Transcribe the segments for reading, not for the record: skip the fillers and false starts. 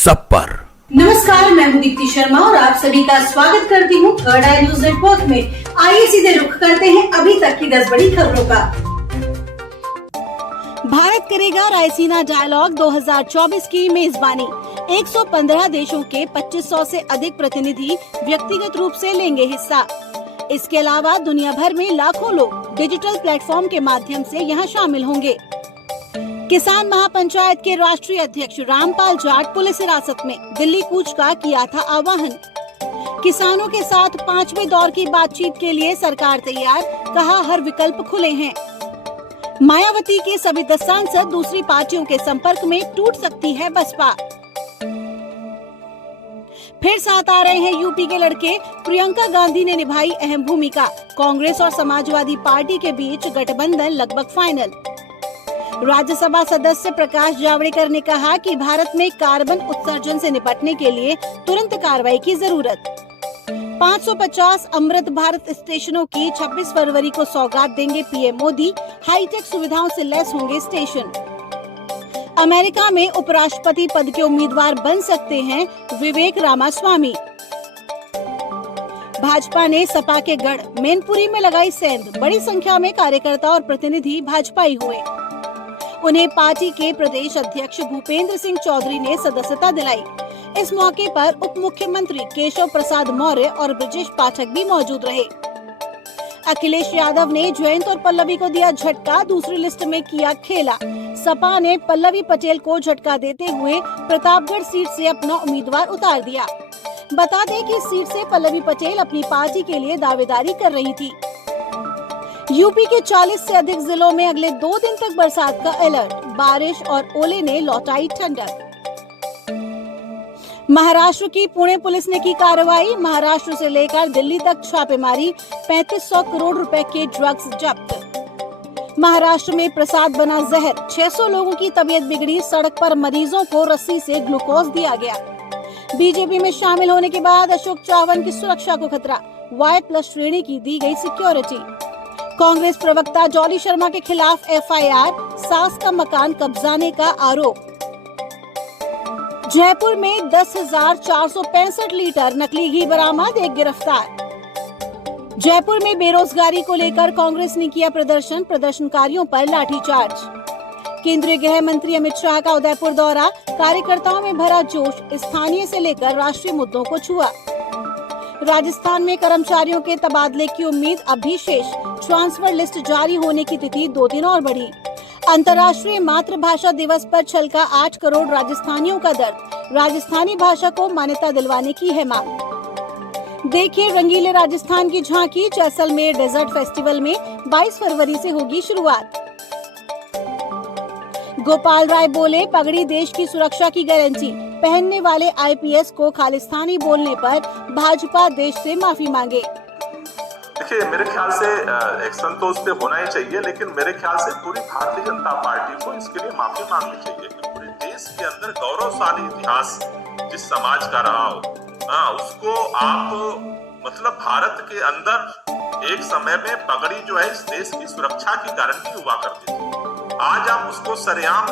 सब पर। नमस्कार, मैं हूं दीप्ति शर्मा और आप सभी का स्वागत करती हूं थर्ड आई न्यूज नेटवर्क में। आइए सीधे रुख करते हैं अभी तक की 10 बड़ी खबरों का। भारत करेगा रायसीना डायलॉग 2024 की मेजबानी। 115 देशों के 2500 से अधिक प्रतिनिधि व्यक्तिगत रूप से लेंगे हिस्सा। इसके अलावा दुनिया भर में लाखों लोग डिजिटल प्लेटफॉर्म के माध्यम से यहां शामिल होंगे। किसान महापंचायत के राष्ट्रीय अध्यक्ष रामपाल जाट पुलिस हिरासत में, दिल्ली कूच का किया था आह्वान। किसानों के साथ 5वें दौर की बातचीत के लिए सरकार तैयार, कहा हर विकल्प खुले हैं। मायावती के सभी 10 सांसद दूसरी पार्टियों के संपर्क में, टूट सकती है बसपा। फिर साथ आ रहे हैं यूपी के लड़के, प्रियंका गांधी ने निभाई अहम भूमिका। कांग्रेस और समाजवादी पार्टी के बीच गठबंधन लगभग फाइनल। राज्यसभा सदस्य प्रकाश जावड़ेकर ने कहा कि भारत में कार्बन उत्सर्जन से निपटने के लिए तुरंत कार्रवाई की जरूरत। 550 अमृत भारत स्टेशनों की 26 फरवरी को सौगात देंगे पीएम मोदी। हाईटेक सुविधाओं से लैस होंगे स्टेशन। अमेरिका में उपराष्ट्रपति पद के उम्मीदवार बन सकते हैं विवेक रामास्वामी। भाजपा ने सपा के गढ़ मैनपुरी में लगाई सेंध। बड़ी संख्या में कार्यकर्ता और प्रतिनिधि भाजपाई हुए। उन्हें पार्टी के प्रदेश अध्यक्ष भूपेंद्र सिंह चौधरी ने सदस्यता दिलाई। इस मौके पर उप मुख्यमंत्री केशव प्रसाद मौर्य और ब्रजेश पाठक भी मौजूद रहे। अखिलेश यादव ने जयंत और पल्लवी को दिया झटका, दूसरी लिस्ट में किया खेला। सपा ने पल्लवी पटेल को झटका देते हुए प्रतापगढ़ सीट से अपना उम्मीदवार उतार दिया। बता दें कि इस सीट से पल्लवी पटेल अपनी पार्टी के लिए दावेदारी कर रही थी। यूपी के 40 से अधिक जिलों में अगले 2 दिन तक बरसात का अलर्ट। बारिश और ओले ने लौटाई ठंडक। महाराष्ट्र की पुणे पुलिस ने की कार्रवाई। महाराष्ट्र से लेकर दिल्ली तक छापेमारी। 3500 करोड़ रुपए के ड्रग्स जब्त। महाराष्ट्र में प्रसाद बना जहर। 600 लोगों की तबीयत बिगड़ी। सड़क पर मरीजों को रस्सी से ग्लूकोज दिया गया। बीजेपी में शामिल होने के बाद अशोक चौहान की सुरक्षा को खतरा। Y+ श्रेणी की दी गई सिक्योरिटी। कांग्रेस प्रवक्ता जॉली शर्मा के खिलाफ FIR। सास का मकान कब्जाने का आरोप। जयपुर में 10,465 लीटर नकली घी बरामद, एक गिरफ्तार। जयपुर में बेरोजगारी को लेकर कांग्रेस ने किया प्रदर्शन। प्रदर्शनकारियों पर लाठीचार्ज। केंद्रीय गृह मंत्री अमित शाह का उदयपुर दौरा। कार्यकर्ताओं में भरा जोश। स्थानीय से लेकर राष्ट्रीय मुद्दों को छुआ। राजस्थान में कर्मचारियों के तबादले की उम्मीद अब भी शेष। ट्रांसफर लिस्ट जारी होने की तिथि 2 दिन और बढ़ी। अंतर्राष्ट्रीय मातृभाषा दिवस पर छलका 8 करोड़ राजस्थानियों का दर्द। राजस्थानी भाषा को मान्यता दिलवाने की है मांग। देखिए रंगीले राजस्थान की झांकी। जैसलमेर डेजर्ट फेस्टिवल में 22 फरवरी से होगी शुरुआत। गोपाल राय बोले, पगड़ी देश की सुरक्षा की गारंटी। पहनने वाले IPS को खालिस्तानी बोलने पर भाजपा देश से माफी मांगे। देखिए, मेरे ख्याल से एक्शन तो उस पे होना ही चाहिए, लेकिन मेरे ख्याल से पूरी भारतीय जनता पार्टी को इसके लिए माफी मांगनी चाहिए कि पूरे देश के अंदर गौरवशाली इतिहास जिस समाज का रहा हो, उसको आप मतलब भारत के अंदर एक समय में पगड़ी जो है इस देश की सुरक्षा की गारंटी हुआ करती थी। आज आप उसको सरेआम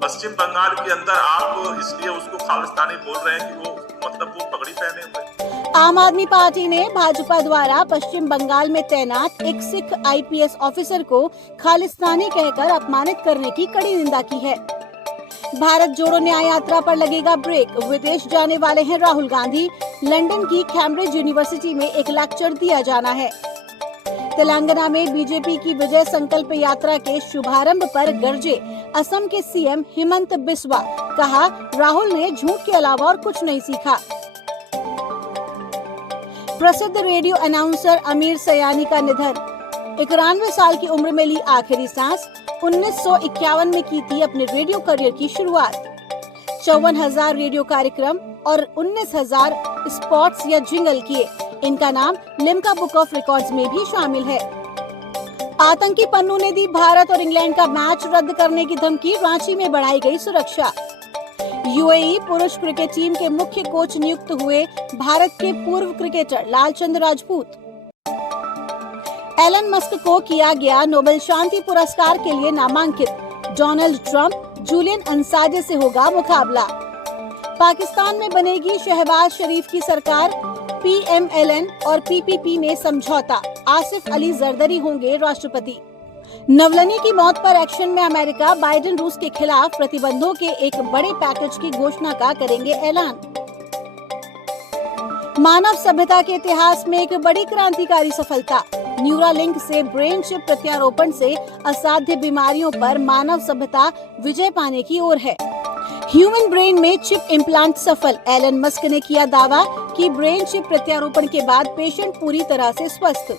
पश्चिम बंगाल के अंदर आप इसलिए उसको खालिस्तानी बोल रहे हैं कि वो मतलब वो पगड़ी पहने हुए। आम आदमी पार्टी ने भाजपा द्वारा पश्चिम बंगाल में तैनात एक सिख IPS ऑफिसर को खालिस्तानी कहकर अपमानित करने की कड़ी निंदा की है। भारत जोड़ो न्याय यात्रा पर लगेगा ब्रेक। विदेश जाने वाले हैं राहुल गांधी। लंदन की कैम्ब्रिज यूनिवर्सिटी में एक लेक्चर दिया जाना है। तेलंगाना में बीजेपी की विजय संकल्प यात्रा के शुभारंभ पर गरजे असम के CM हिमंत बिस्वा। कहा, राहुल ने झूठ के अलावा और कुछ नहीं सीखा। प्रसिद्ध रेडियो अनाउंसर अमीर सयानी का निधन। 91 साल की उम्र में ली आखिरी सांस। 1951 में की थी अपने रेडियो करियर की शुरुआत। 54,000 रेडियो कार्यक्रम और 19,000 स्पॉट्स या जिंगल किए। इनका नाम लिम्का बुक ऑफ रिकॉर्ड्स में भी शामिल है। आतंकी पन्नू ने दी भारत और इंग्लैंड का मैच रद्द करने की धमकी। रांची में बढ़ाई गई सुरक्षा। UAE पुरुष क्रिकेट टीम के मुख्य कोच नियुक्त हुए भारत के पूर्व cricketer Lalchand Rajput. Elon Musk को किया गया नोबेल शांति पुरस्कार के लिए नामांकित। डोनाल्ड ट्रंप, जूलियन अंसाजे से होगा मुकाबला। पाकिस्तान में बनेगी शहबाज शरीफ की सरकार, PMLN और PPP में समझौता, आसिफ अली जरदरी होंगे राष्ट्रपति। नवलनी की मौत पर एक्शन में अमेरिका, बाइडेन रूस के खिलाफ प्रतिबंधों के एक बड़े पैकेज की घोषणा का करेंगे ऐलान। मानव सभ्यता के इतिहास में एक बड़ी क्रांतिकारी सफलता, न्यूरालिंक से ब्रेन चिप प्रत्यारोपण से असाध्य बीमारियों पर मानव सभ्यता विजय पाने की ओर है। ह्यूमन ब्रेन में चिप इम्प्लांट सफल, एलन मस्क ने किया दावा कि ब्रेन चिप प्रत्यारोपण के बाद पेशेंट पूरी तरह से स्वस्थ,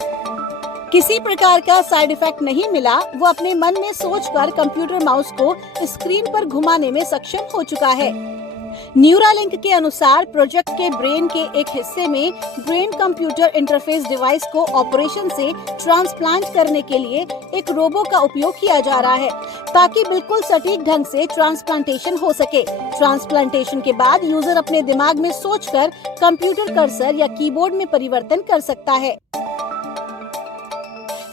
किसी प्रकार का साइड इफेक्ट नहीं मिला। वो अपने मन में सोचकर कंप्यूटर माउस को स्क्रीन पर घुमाने में सक्षम हो चुका है। न्यूरालिंक के अनुसार प्रोजेक्ट के ब्रेन के एक हिस्से में ब्रेन कंप्यूटर इंटरफेस डिवाइस को ऑपरेशन से ट्रांसप्लांट करने के लिए एक रोबो का उपयोग किया जा रहा है, ताकि बिल्कुल सटीक ढंग से ट्रांसप्लांटेशन हो सके। ट्रांसप्लांटेशन के बाद यूजर अपने दिमाग में सोचकर कंप्यूटर कर्सर या कीबोर्ड में परिवर्तन कर सकता है।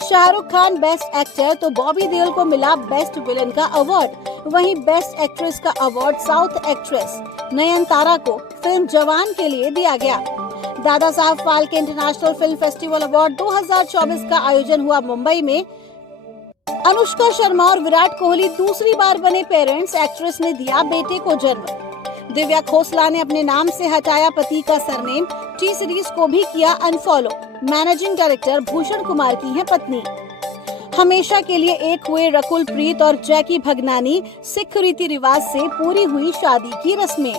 शाहरुख खान बेस्ट एक्टर तो बॉबी देओल को मिला बेस्ट विलन का अवार्ड, वहीं बेस्ट एक्ट्रेस का अवार्ड साउथ एक्ट्रेस नयनतारा को फिल्म जवान के लिए दिया गया। Dada Saheb Phalke international film festival award 2024 का आयोजन हुआ मुंबई में। अनुष्का शर्मा और विराट कोहली दूसरी बार बने पेरेंट्स, एक्ट्रेस ने दिया बेटे को जन्म। दिव्या खोसला ने अपने नाम से हटाया पति का सरनेम, टी सीरीज को भी किया unfollow. Managing director Bhushan Kumar की है पत्नी। हमेशा के लिए एक हुए रकुल प्रीत और जैकी भगनानी, सिख रीति रिवाज से पूरी हुई शादी की रस्में।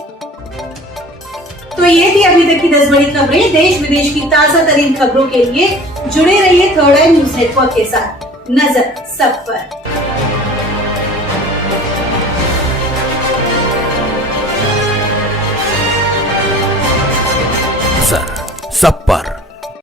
तो ये थी अभी तक की 10 बड़ी खबरें। देश विदेश की ताजा तरीन खबरों के लिए जुड़े रहिए थर्ड आई न्यूज नेटवर्क के साथ। नजर सब पर। सब पर।